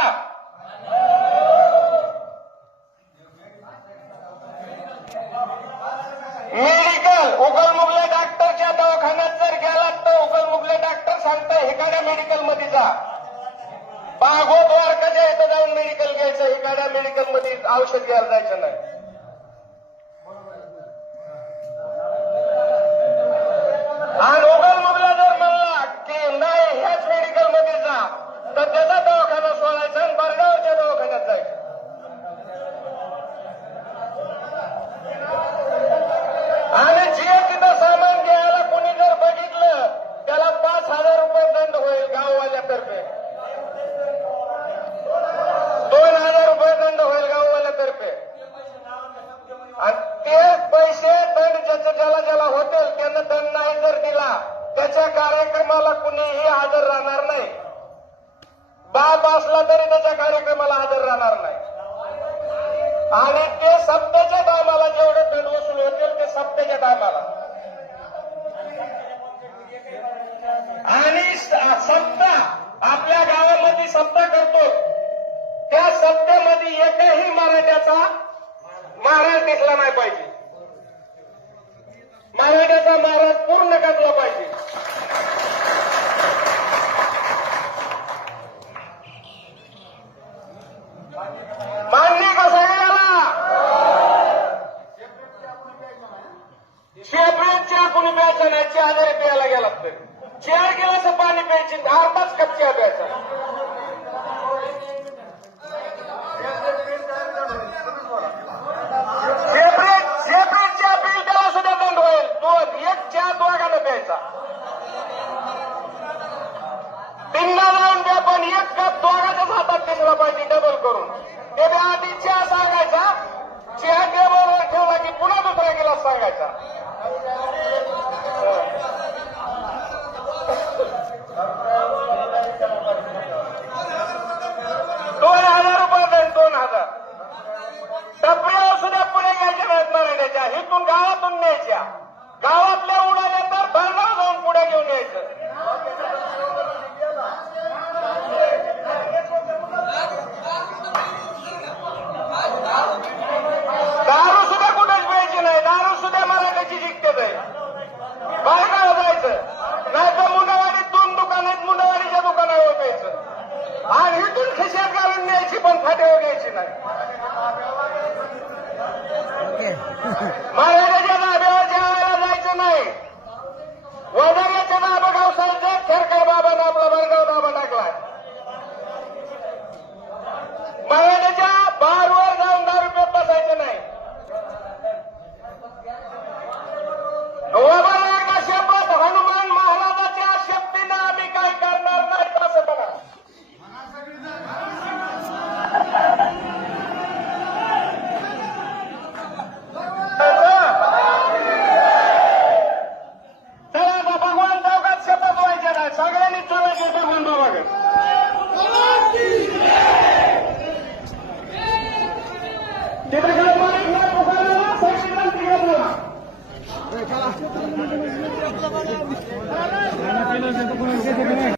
का मेडिकल उगल मुगले डॉक्टरच्या दवाखान्यात जर गेलात तर उगल मुगले डॉक्टर सांगतं एखाद्या मेडिकलमध्ये जा. बागो द्वारकाच्या इथं जाऊन मेडिकल घ्यायचं एखाद्या मेडिकलमध्ये औषध घ्यायला जायचं नाही. त्याच्या कार्यक्रमाला कुणीही हजर राहणार नाही. बाप असला तरी त्याच्या कार्यक्रमाला हजर राहणार नाही. आणि ते सप्त्याच्या टायमाला जेवढे दंड वसूल होतील ते सप्त्याच्या टायमाला. आणि सत्ता आपल्या गावामध्ये सत्ता करतो. त्या सप्त्यामध्ये एकही मराठ्याचा महाराज दिसला नाही पाहिजे. मराठ्याचा महाराज पूर्ण कसला पाहिजे मान्य का सगळ्याला? शेपरेट चहा कुणी प्यायचं नाही चहा जरी प्यायला गेला तर. चार गिलास पाणी प्यायची अर्धाच कप चहा प्यायचा. सेपरेट सेपरेट चहा पिल त्याला सुद्धा दंड होईल दोन एक चहा दोघांना प्यायचा. तिन्ना लावून द्या पण एक कप दोघांच्याच हातात दिसला पाहिजे. त्याने आधी चहा सांगायचा. चहा टेबलवर ठेवला की पुन्हा दुसरा गेला सांगायचा. दोन हजार रुपये दोन हजार. टपऱ्यावर सुद्धा पुढे घ्यायच्या नाहीत मराठ्याच्या हिथून गावातून न्यायच्या. गावातल्या उडाल्या तर भरणाव जाऊन पुढे घेऊन यायचं दारू सुद्धा कुठेच प्यायची नाही दारू सुद्धा मराठ्याची जिंकते बाहेर जायचं नाही तर मुंडावाडीत दोन दुकान आहेत मुंडावाडीच्या दुकानावर प्यायचं आणि इथून खिशात घालून फाट्यावर घ्यायची नाही. महाराजाच्या जेवायला जायचं नाही. आपला बळगाव टाकलाय महाराजाच्या बारवर जाऊन दारू पेत बसायचं नाही. बाबाला एका शपथ हनुमान महाराजाच्या शक्तीनं आम्ही काय करणार नाही असं म्हणा चला आता भगवान चौकात शपथ व्हायच्या नाही सगळ्यांनी चलायचे भगवान बाबाकडे तिथे काय माणूस नाही पुकारला, संविधान तिकडे बोला.